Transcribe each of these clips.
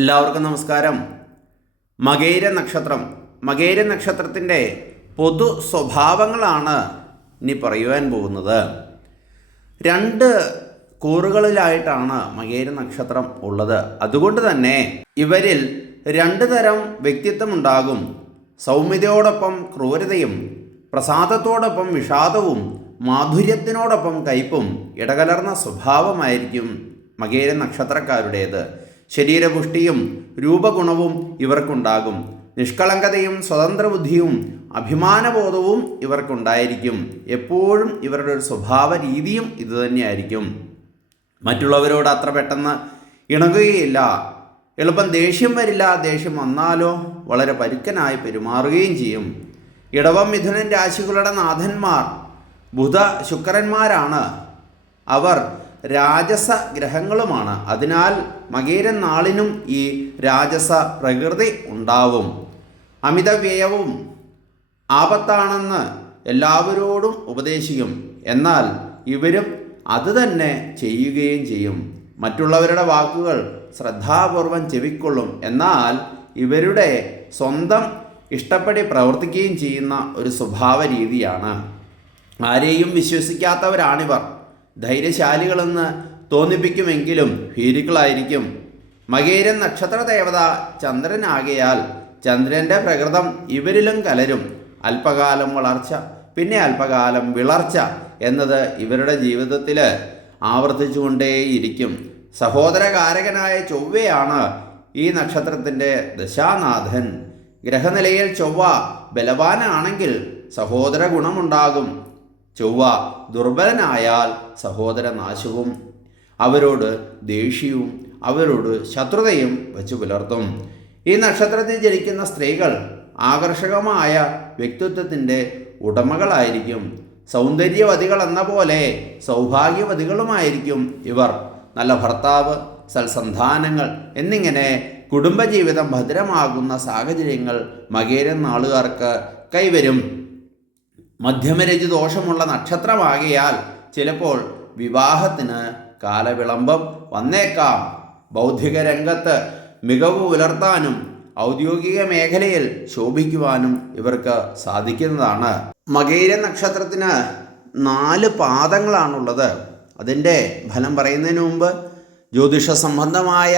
എല്ലാവർക്കും നമസ്കാരം. മകയിര നക്ഷത്രം, മകയിര നക്ഷത്രത്തിൻ്റെ പൊതു സ്വഭാവങ്ങളാണ് ഇനി പറയുവാൻ പോകുന്നത്. രണ്ട് കൂറുകളിലായിട്ടാണ് മകയിര നക്ഷത്രം ഉള്ളത്. അതുകൊണ്ട് തന്നെ ഇവരിൽ രണ്ട് തരം വ്യക്തിത്വമുണ്ടാകും. സൗമ്യതയോടൊപ്പം ക്രൂരതയും, പ്രസാദത്തോടൊപ്പം വിഷാദവും, മാധുര്യത്തിനോടൊപ്പം കയ്പും ഇടകലർന്ന സ്വഭാവമായിരിക്കും മകയിര നക്ഷത്രക്കാരുടേത്. ശരീരപുഷ്ടിയും രൂപഗുണവും ഇവർക്കുണ്ടാകും. നിഷ്കളങ്കതയും സ്വതന്ത്രബുദ്ധിയും അഭിമാനബോധവും ഇവർക്കുണ്ടായിരിക്കും. എപ്പോഴും ഇവരുടെ ഒരു സ്വഭാവ രീതിയും ഇതുതന്നെയായിരിക്കും. മറ്റുള്ളവരോട് അത്ര പെട്ടെന്ന് ഇണങ്ങുകയില്ല. എളുപ്പം ദേഷ്യം വരില്ല. ദേഷ്യം വന്നാലോ വളരെ പരുക്കനായി പെരുമാറുകയും ചെയ്യും. ഇടവം മിഥുനൻ രാശികളുടെ നാഥന്മാർ ബുധ ശുക്രന്മാരാണ്. അവർ രാജസ ഗ്രഹങ്ങളുമാണ്. അതിനാൽ മകയിരൻ നാളിനും ഈ രാജസ പ്രകൃതി ഉണ്ടാവും. അമിതവ്യയവും ആപത്താണെന്ന് എല്ലാവരോടും ഉപദേശിക്കും. എന്നാൽ ഇവരും അത് തന്നെ ചെയ്യുകയും ചെയ്യും. മറ്റുള്ളവരുടെ വാക്കുകൾ ശ്രദ്ധാപൂർവം ചെവിക്കൊള്ളും. എന്നാൽ ഇവരുടെ സ്വന്തം ഇഷ്ടപ്പെടി പ്രവർത്തിക്കുകയും ചെയ്യുന്ന ഒരു സ്വഭാവ രീതിയാണ്. ആരെയും വിശ്വസിക്കാത്തവരാണിവർ. ധൈര്യശാലികളെന്ന് തോന്നിപ്പിക്കുമെങ്കിലും ഭീരുക്കളായിരിക്കും. മകയിരൻ നക്ഷത്ര ദേവത ചന്ദ്രനാകയാൽ ചന്ദ്രൻ്റെ പ്രകൃതം ഇവരിലും കലരും. അല്പകാലം വളർച്ച, പിന്നെ അല്പകാലം വിളർച്ച എന്നത് ഇവരുടെ ജീവിതത്തിൽ ആവർത്തിച്ചുകൊണ്ടേയിരിക്കും. സഹോദരകാരകനായ ചൊവ്വയാണ് ഈ നക്ഷത്രത്തിൻ്റെ ദശാനാഥൻ. ഗ്രഹനിലയിൽ ചൊവ്വ ബലവാനാണെങ്കിൽ സഹോദര ഗുണമുണ്ടാകും. ചൊവ്വ ദുർബലനായാൽ സഹോദരനാശവും, അവരോട് ദേഷ്യവും, അവരോട് ശത്രുതയും വച്ചു പുലർത്തും. ഈ നക്ഷത്രത്തിൽ ജനിക്കുന്ന സ്ത്രീകൾ ആകർഷകമായ വ്യക്തിത്വത്തിൻ്റെ ഉടമകളായിരിക്കും. സൗന്ദര്യവതികൾ എന്ന പോലെ സൗഭാഗ്യവതികളുമായിരിക്കും ഇവർ. നല്ല ഭർത്താവ്, സൽസന്താനങ്ങൾ എന്നിങ്ങനെ കുടുംബജീവിതം ഭദ്രമാകുന്ന സാഹചര്യങ്ങൾ മകയിരൻ നാളുകാർക്ക് കൈവരും. മധ്യമരജി ദോഷമുള്ള നക്ഷത്രമാകയാൽ ചിലപ്പോൾ വിവാഹത്തിന് കാലവിളംബം വന്നേക്കാം. ബൗദ്ധിക രംഗത്ത് മികവ് പുലർത്താനും ഔദ്യോഗിക മേഖലയിൽ ശോഭിക്കുവാനും ഇവർക്ക് സാധിക്കുന്നതാണ്. മകയിര നക്ഷത്രത്തിന് 4 പാദങ്ങളാണുള്ളത്. അതിൻ്റെ ഫലം പറയുന്നതിന് മുമ്പ് ജ്യോതിഷ സംബന്ധമായ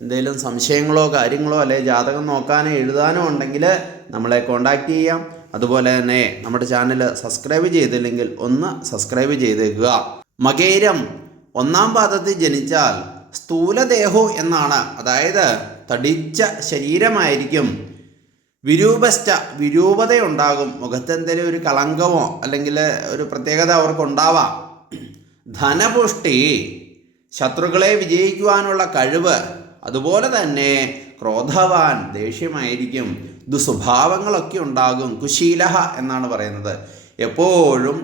എന്തെങ്കിലും സംശയങ്ങളോ കാര്യങ്ങളോ അല്ലെങ്കിൽ ജാതകം നോക്കാനോ എഴുതാനോ ഉണ്ടെങ്കിൽ നമ്മളെ കോൺടാക്റ്റ് ചെയ്യാം. അതുപോലെ തന്നെ നമ്മുടെ ചാനൽ സബ്സ്ക്രൈബ് ചെയ്തില്ലെങ്കിൽ ഒന്ന് സബ്സ്ക്രൈബ് ചെയ്തേക്കുക. മകയിരം 1-ാം പാദത്തിൽ ജനിച്ചാൽ സ്ഥൂലദേഹോ എന്നാണ്. അതായത് തടിച്ച ശരീരമായിരിക്കും. വിരൂപതയുണ്ടാകും. മുഖത്തെന്തെങ്കിലും ഒരു കളങ്കമോ അല്ലെങ്കിൽ ഒരു പ്രത്യേകത അവർക്കുണ്ടാവാം. ധനപുഷ്ടി, ശത്രുക്കളെ വിജയിക്കുവാനുള്ള കഴിവ്, അതുപോലെ തന്നെ ക്രോധവാൻ, ദേഷ്യമായിരിക്കും. ദുസ്വഭാവങ്ങളൊക്കെ ഉണ്ടാകും. കുശീലഹ എന്നാണ് പറയുന്നത്. എപ്പോഴും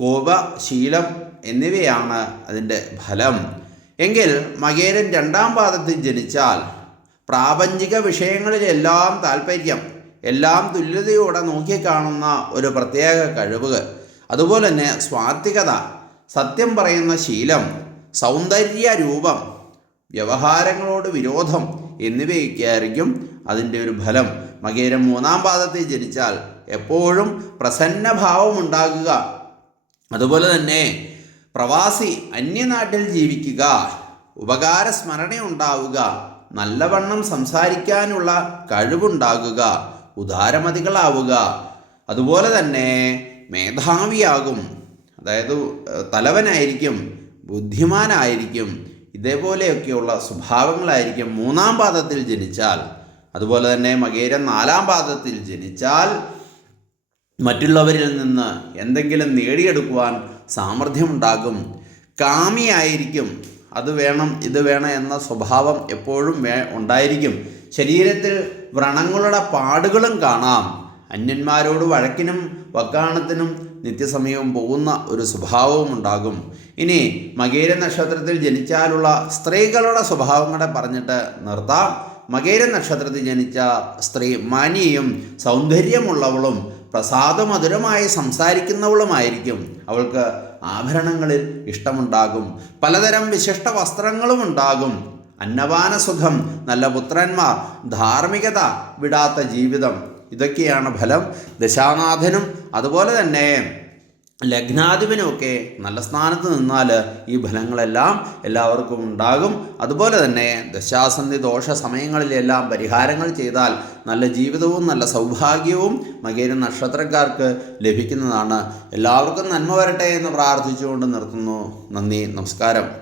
കോപശീലം എന്നിവയാണ് അതിൻ്റെ ഫലം. എങ്കിൽ മകയിരൻ 2-ാം പാദത്തിൽ ജനിച്ചാൽ പ്രാപഞ്ചിക വിഷയങ്ങളിലെല്ലാം താല്പര്യം, എല്ലാം തുല്യതയോടെ നോക്കിക്കാണുന്ന ഒരു പ്രത്യേക കഴിവ്, അതുപോലെ തന്നെ സ്വാത്വികത, സത്യം പറയുന്ന ശീലം, സൗന്ദര്യ രൂപം, വ്യവഹാരങ്ങളോട് വിരോധം എന്നിവയൊക്കെയായിരിക്കും അതിൻ്റെ ഒരു ഫലം. മകയിരം 3-ാം പാദത്തിൽ ജനിച്ചാൽ എപ്പോഴും പ്രസന്നഭാവം ഉണ്ടാകുക, അതുപോലെ തന്നെ പ്രവാസി, അന്യനാട്ടിൽ ജീവിക്കുക, ഉപകാരസ്മരണ ഉണ്ടാവുക, നല്ലവണ്ണം സംസാരിക്കാനുള്ള കഴിവുണ്ടാകുക, ഉദാരമതികളാവുക, അതുപോലെ തന്നെ മേധാവിയാകും. അതായത് തലവനായിരിക്കും, ബുദ്ധിമാനായിരിക്കും. ഇതേപോലെയൊക്കെയുള്ള സ്വഭാവങ്ങളായിരിക്കും 3-ാം പാദത്തിൽ ജനിച്ചാൽ. അതുപോലെ തന്നെ മകയിരം 4-ാം പാദത്തിൽ ജനിച്ചാൽ മറ്റുള്ളവരിൽ നിന്ന് എന്തെങ്കിലും നേടിയെടുക്കുവാൻ സാമർഥ്യമുണ്ടാകും. കാമിയായിരിക്കും. അത് വേണം ഇത് വേണം എന്ന സ്വഭാവം എപ്പോഴും ഉണ്ടായിരിക്കും. ശരീരത്തിൽ വ്രണങ്ങളുടെ പാടുകളും കാണാം. അന്യന്മാരോട് വഴക്കിനും വക്കാണത്തിനും നിത്യസമയവും പോകുന്ന ഒരു സ്വഭാവവും ഉണ്ടാകും. ഇനി മകയിര നക്ഷത്രത്തിൽ ജനിച്ചാലുള്ള സ്ത്രീകളുടെ സ്വഭാവങ്ങളെ പറഞ്ഞിട്ട് നിർത്താം. മകയിര നക്ഷത്രത്തിൽ ജനിച്ച സ്ത്രീ മാന്യയും സൗന്ദര്യമുള്ളവളും പ്രസാദമധുരമായി സംസാരിക്കുന്നവളുമായിരിക്കും. അവൾക്ക് ആഭരണങ്ങളിൽ ഇഷ്ടമുണ്ടാകും. പലതരം വിശിഷ്ട വസ്ത്രങ്ങളും ഉണ്ടാകും. അന്നപാന സുഖം, നല്ല പുത്രന്മാർ, ധാർമ്മികത വിടാത്ത ജീവിതം, ഇതൊക്കെയാണ് ഫലം. ദശാനാഥനും അതുപോലെ തന്നെ ലഗ്നാധിപനുമൊക്കെ നല്ല സ്ഥാനത്ത് നിന്നാൽ ഈ ഫലങ്ങളെല്ലാം എല്ലാവർക്കും ഉണ്ടാകും. അതുപോലെ തന്നെ ദശാസന്ധി ദോഷ സമയങ്ങളിലെല്ലാം പരിഹാരങ്ങൾ ചെയ്താൽ നല്ല ജീവിതവും നല്ല സൗഭാഗ്യവും മകയിര നക്ഷത്രക്കാർക്ക് ലഭിക്കുന്നതാണ്. എല്ലാവർക്കും നന്മ വരട്ടെ എന്ന് പ്രാർത്ഥിച്ചുകൊണ്ട് നിർത്തുന്നു. നന്ദി, നമസ്കാരം.